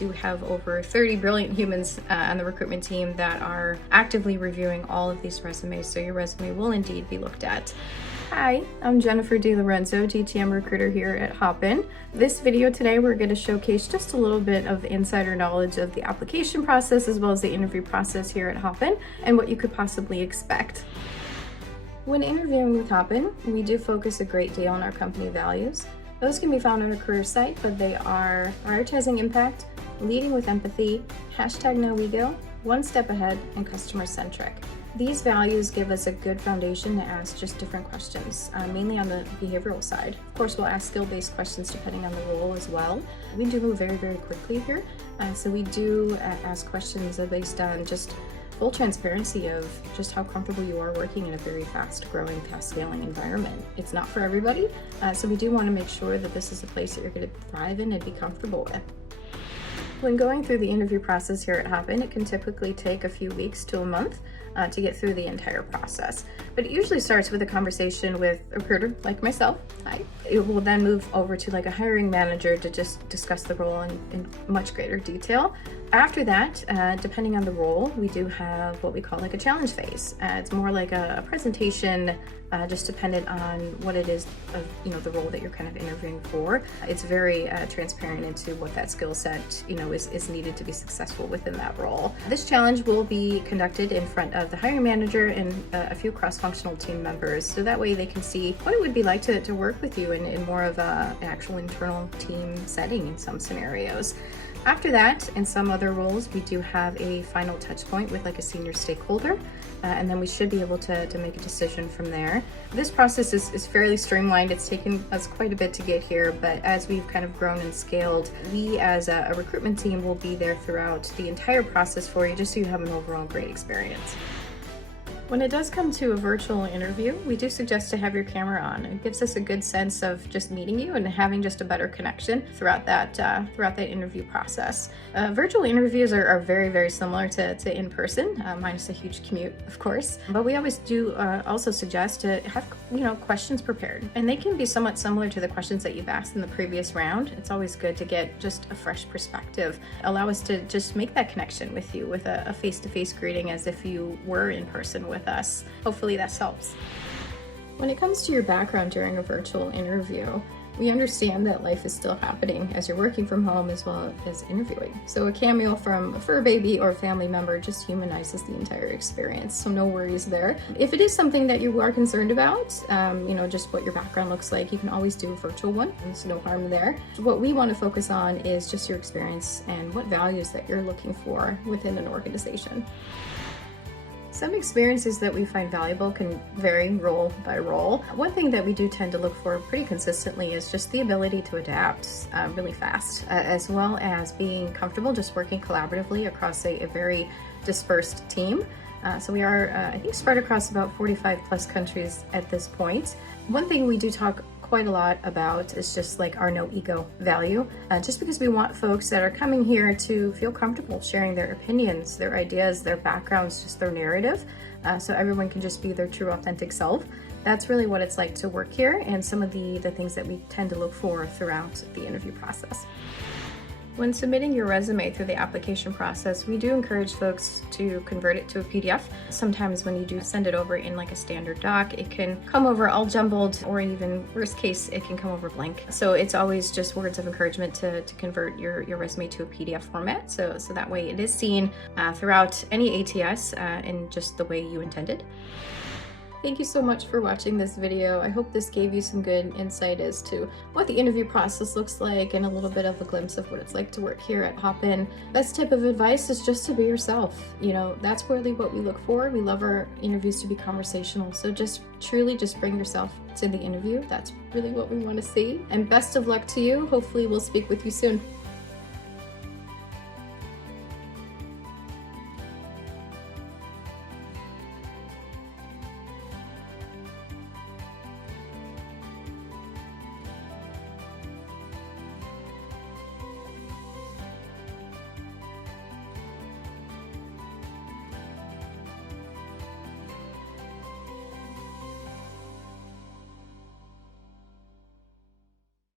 do have over 30 brilliant humans on the recruitment team that are actively reviewing all of these resumes, so your resume will indeed be looked at. Hi, I'm Jennifer DeLorenzo, GTM recruiter here at Hopin. This video today, we're going to showcase just a little bit of insider knowledge of the application process as well as the interview process here at Hopin and what you could possibly expect. When interviewing with Hopin, we do focus a great deal on our company values. Those can be found on our career site, but they are prioritizing impact, leading with empathy, #NoEgo, one step ahead, and customer-centric. These values give us a good foundation to ask just different questions, mainly on the behavioral side. Of course, we'll ask skill-based questions depending on the role as well. We do move very, very quickly here, so we do ask questions based on just full transparency of just how comfortable you are working in a very fast-growing, fast-scaling environment. It's not for everybody, so we do want to make sure that this is a place that you're going to thrive in and be comfortable with. When going through the interview process here at Hopin, it can typically take a few weeks to a month to get through the entire process. But it usually starts with a conversation with a recruiter like myself. It will then move over to like a hiring manager to just discuss the role in much greater detail. After that, depending on the role, we do have what we call like a challenge phase. It's more like a presentation, just dependent on what it is of the role that you're kind of interviewing for. It's very transparent into what that skill set is needed to be successful within that role. This challenge will be conducted in front of the hiring manager and a few cross-functional team members, so that way they can see what it would be like to work with you in more of an actual internal team setting in some scenarios. After that, in some other roles, we do have a final touch point with like a senior stakeholder, and then we should be able to make a decision from there. This process is fairly streamlined. It's taken us quite a bit to get here, but as we've kind of grown and scaled, we as a recruitment team will be there throughout the entire process for you, just so you have an overall great experience. When it does come to a virtual interview, we do suggest to have your camera on. It gives us a good sense of just meeting you and having just a better connection throughout that interview process. Virtual interviews are very, very similar to in-person, minus a huge commute, of course. But we always do also suggest to have questions prepared, and they can be somewhat similar to the questions that you've asked in the previous round. It's always good to get just a fresh perspective. Allow us to just make that connection with you with a face-to-face greeting as if you were in person with us. Hopefully this helps. When it comes to your background during a virtual interview, we understand that life is still happening as you're working from home as well as interviewing. So a cameo from a fur baby or a family member just humanizes the entire experience, so no worries there. If it is something that you are concerned about, just what your background looks like, you can always do a virtual one. There's no harm there. What we want to focus on is just your experience and what values that you're looking for within an organization. Some experiences that we find valuable can vary role by role. One thing that we do tend to look for pretty consistently is just the ability to adapt really fast, as well as being comfortable just working collaboratively across a very dispersed team. So we are, I think, spread across about 45 plus countries at this point. One thing we do talk quite a lot about is just like our no ego value, just because we want folks that are coming here to feel comfortable sharing their opinions, their ideas, their backgrounds, just their narrative, so everyone can just be their true authentic self. That's really what it's like to work here, and some of the things that we tend to look for throughout the interview process. When submitting your resume through the application process, we do encourage folks to convert it to a PDF. Sometimes when you do send it over in like a standard doc, it can come over all jumbled, or even worst case, it can come over blank. So it's always just words of encouragement to convert your resume to a PDF format. So that way it is seen throughout any ATS in just the way you intended. Thank you so much for watching this video. I hope this gave you some good insight as to what the interview process looks like and a little bit of a glimpse of what it's like to work here at Hopin. Best tip of advice is just to be yourself. That's really what we look for. We love our interviews to be conversational, so just truly just bring yourself to the interview. That's really what we want to see. And best of luck to you. Hopefully we'll speak with you soon.